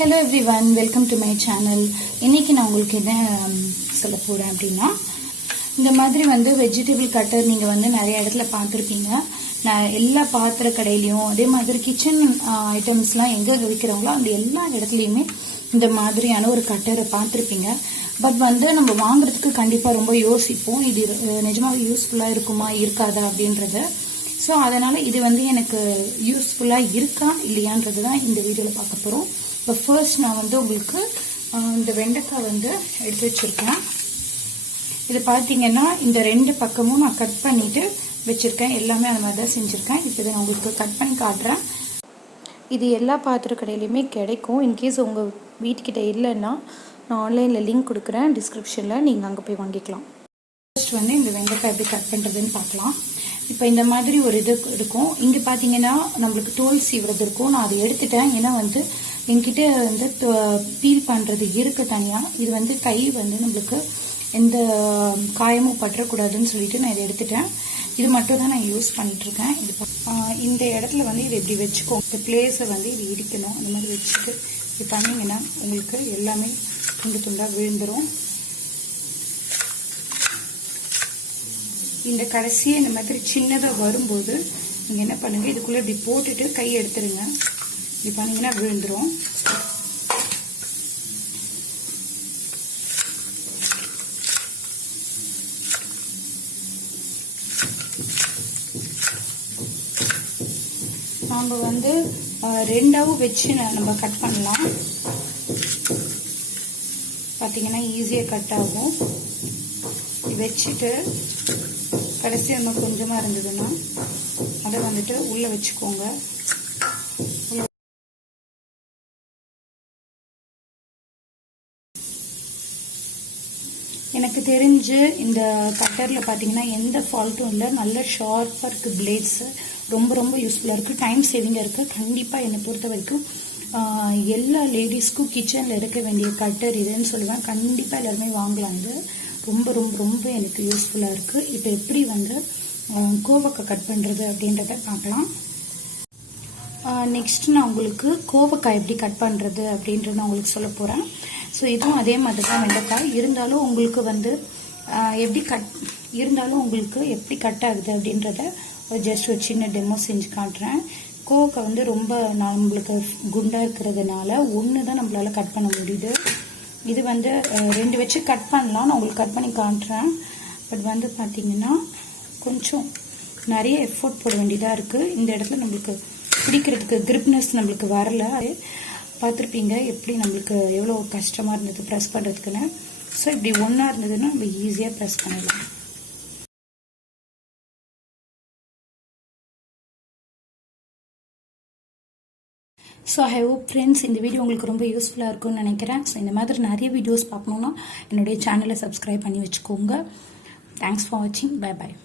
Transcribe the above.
Hello everyone, welcome to my channel. இன்னைக்கு நான் உங்களுக்கு என்ன சொல்ல போறேன் அப்படினா இந்த மாதிரி வந்து வெஜிடபிள் கட்டர் நீங்க வந்து நிறைய இடத்துல பார்த்திருப்பீங்க. நான் எல்லா பாத்திர கடையிலயும் அதே மாதிரி கிச்சன் ஐட்டம்ஸ்லாம் எங்க விற்கிறாங்களோ அந்த எல்லா இடத்துலயுமே இந்த மாதிரியான ஒரு கட்டரை பார்த்திருப்பீங்க. பட் வந்து நம்ம வாங்குறதுக்கு கண்டிப்பா ரொம்ப யோசிப்போம். இது நிஜமாவே யூஸ்ஃபுல்லா இருக்குமா இருக்காதா அப்படின்றத. ஸோ அதனால இது வந்து எனக்கு யூஸ்ஃபுல்லா இருக்கா இல்லையான்றது தான் இந்த வீடியோல பார்க்க போறோம். இப்போ ஃபர்ஸ்ட் நான் வந்து உங்களுக்கு இந்த வெண்டைக்காய் வந்து எடுத்து வச்சிருக்கேன். இது பார்த்தீங்கன்னா இந்த ரெண்டு பக்கமும் நான் கட் பண்ணிட்டு வச்சிருக்கேன். எல்லாமே அந்த மாதிரி தான் செஞ்சிருக்கேன். இப்போ இதை நான் உங்களுக்கு கட் பண்ணி காட்டுறேன். இது எல்லா பாத்திர கடையிலையுமே கிடைக்கும். இன்கேஸ் உங்கள் வீட்டுக்கிட்ட இல்லைன்னா நான் ஆன்லைனில் லிங்க் கொடுக்குறேன் டிஸ்கிரிப்ஷனில், நீங்கள் அங்கே போய் வாங்கிக்கலாம். ஃபர்ஸ்ட் வந்து இந்த வெண்டைக்காய் எப்படி கட் பண்ணுறதுன்னு பார்க்கலாம். இப்போ இந்த மாதிரி ஒரு இது இருக்கும். இங்கே பார்த்தீங்கன்னா நம்மளுக்கு தோல் சீவுறது இருக்கும். நான் அதை எடுத்துட்டேன். ஏன்னா வந்து என்கிட்ட வந்து பீல் பண்ணுறது இருக்கு தனியாக. இது வந்து கை வந்து நம்மளுக்கு எந்த காயமும் பற்றக்கூடாதுன்னு சொல்லிட்டு நான் இதை எடுத்துட்டேன். இது மட்டும் தான் நான் யூஸ் பண்ணிட்டு இருக்கேன். இது இந்த இடத்துல வந்து இது எப்படி வச்சுக்கோங்க. இந்த பிளேஸை வந்து இது இடிக்கணும். அந்த மாதிரி வச்சுட்டு இது பண்ணிங்கன்னா உங்களுக்கு எல்லாமே துண்டு துண்டாக விழுந்துடும். இந்த கடைசியை இந்த மாதிரி சின்னதாக வரும்போது நீங்கள் என்ன பண்ணுங்க, இதுக்குள்ளே இப்படி போட்டுட்டு கை எடுத்துருங்க. இப்படி பண்ணீங்கன்னா விழுந்துடும். நம்ம வந்து ரெண்டாவும் வச்சு நம்ம கட் பண்ணலாம். பார்த்தீங்கன்னா ஈஸியாக கட் ஆகும். வச்சுட்டு கடைசி இன்னும் கொஞ்சமாக இருந்ததுன்னா அதை வந்துட்டு உள்ளே வச்சுக்கோங்க. எனக்கு தெரிஞ்சு இந்த கட்டரில் பார்த்தீங்கன்னா எந்த ஃபால்ட்டும் இல்லை. நல்ல ஷார்ப்பாக இருக்குது. பிளேட்ஸு ரொம்ப ரொம்ப யூஸ்ஃபுல்லாக இருக்குது. டைம் சேவிங்காக இருக்குது. கண்டிப்பாக என்னை பொறுத்த வரைக்கும் எல்லா லேடிஸ்க்கும் கிச்சனில் இருக்க வேண்டிய கட்டர் இதுன்னு சொல்லுவேன். கண்டிப்பாக எல்லாருமே வாங்கலாம். இது ரொம்ப ரொம்ப ரொம்ப எனக்கு யூஸ்ஃபுல்லாக இருக்குது. இப்போ எப்படி வந்து கோவக்காய் கட் பண்ணுறது அப்படின்றத பார்க்கலாம். நெக்ஸ்ட் நான் உங்களுக்கு கோவக்காய் எப்படி கட் பண்ணுறது அப்படின்றத நான் உங்களுக்கு சொல்ல போகிறேன். ஸோ இதுவும் அதே மாதிரி தான் வெண்டைக்காய். இருந்தாலும் உங்களுக்கு வந்து எப்படி கட் ஆகுது அப்படின்றத ஜஸ்ட் ஒரு சின்ன டெமோ செஞ்சு காட்டுறேன். கோவக்காய் வந்து ரொம்ப நம்மளுக்கு குண்டாக இருக்கிறதுனால ஒன்று தான் நம்மளால கட் பண்ண முடியுது. இது வந்து ரெண்டு வச்சு கட் பண்ணலாம். நான் உங்களுக்கு கட் பண்ணி காட்டுறேன். பட் வந்து பார்த்தீங்கன்னா கொஞ்சம் நிறைய எஃபோர்ட் போட வேண்டியதாக இருக்குது. இந்த இடத்துல நம்மளுக்கு பிடிக்கிறதுக்கு கிரிப்னஸ் நம்மளுக்கு வரல. பார்த்துருப்பீங்க எப்படி நம்மளுக்கு எவ்வளோ கஷ்டமாக இருந்தது ப்ரெஸ் பண்ணுறதுக்குன்னு. ஸோ இப்படி ஒன்றா இருந்ததுன்னா நம்ம ஈஸியாக ப்ரெஸ் பண்ணலாம். ஸோ ஐ ஹோப் ஃப்ரெண்ட்ஸ் இந்த வீடியோ உங்களுக்கு ரொம்ப யூஸ்ஃபுல்லாக இருக்கும்னு நினைக்கிறேன். ஸோ இந்த மாதிரி நிறைய வீடியோஸ் பார்க்கணுன்னா என்னுடைய சேனலை சப்ஸ்கிரைப் பண்ணி வச்சுக்கோங்க. தேங்க்ஸ் ஃபார் வாட்சிங். Bye bye.